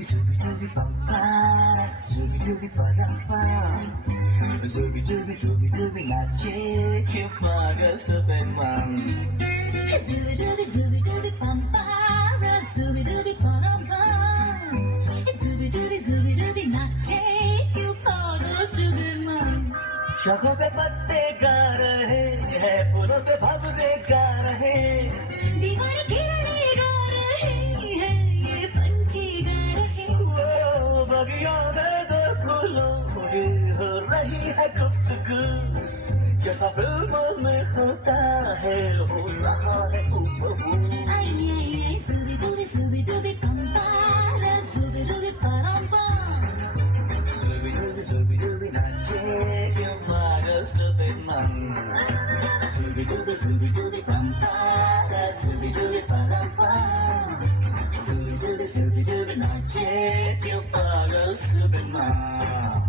Zooby dooby bum bum, zooby dooby ba dum bum. Zooby dooby nache ke pagal sabay mang. Zooby dooby bum bum, zooby dooby ba dum bum. Zooby dooby nache you pagal sabay mang. शाखों पे पत्ते गा रहे हैं, फूलों पे भंवरे गा रहे, दीवार किरणें गा रहे हैं, ये पंछी गा रहे हैं। वो बगियों में दो फूलों की हो रही है गुफ्तगू, जैसा फिल्मों में होता है हो रहा है हूबहू। आई zooby dooby bum bum, zooby dooby ba dum bum. Zooby dooby nache ke pagal sabay mang. Zooby dooby bum bum, zooby dooby ba dum bum. Zooby dooby nache ke pagal sabay mang.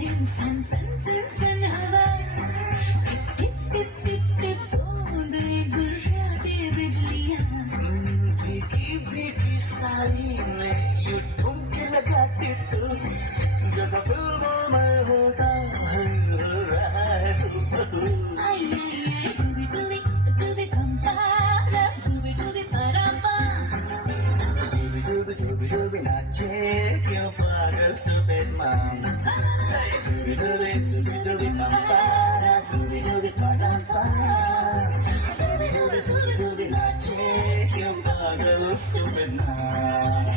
Rim san san हवा tip tip tip tip बूंदे गुर्राते बिजलियाँ भीगी भीगी साड़ी में यूं ठुमके लगाती तू, जैसा फिल्मों में होता है हो रहा है हूबहू। आई zooby dooby bum bum, zooby dooby ba dum bum. Zooby dooby nache ke pagal sabay mang. Zooby dooby bum bum, zooby dooby ba dum bum. Zooby dooby nache ke pagal sabay mang.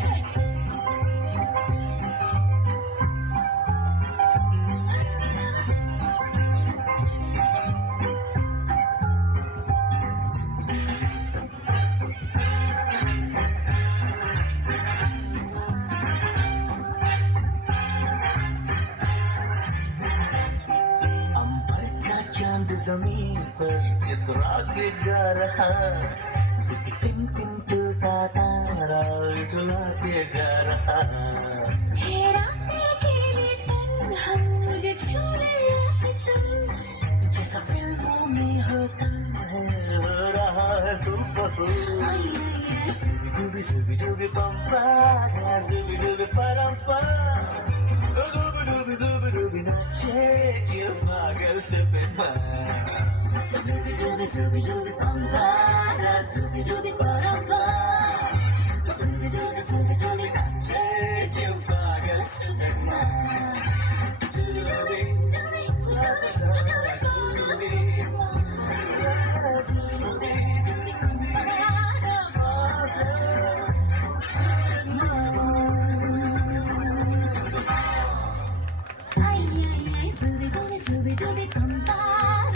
चांद जमीन पर इतरा के गा रहा, Tim Tim टूटा तारा इतरा के गा रहा। रातें अकेले तन्हा मुझे छोड़े रात तुम, जैसा फिल्मों में होता है हो रहा है हूबहू। Zooby dooby bum bum, zooby dooby ba dum bum. Zooby dooby nache ke pagal sabay mang. zooby dooby bum bum, zooby dooby ba dum bum. Zooby dooby nache ke pagal sabay mang. Zooby Zooby dooby bum bum,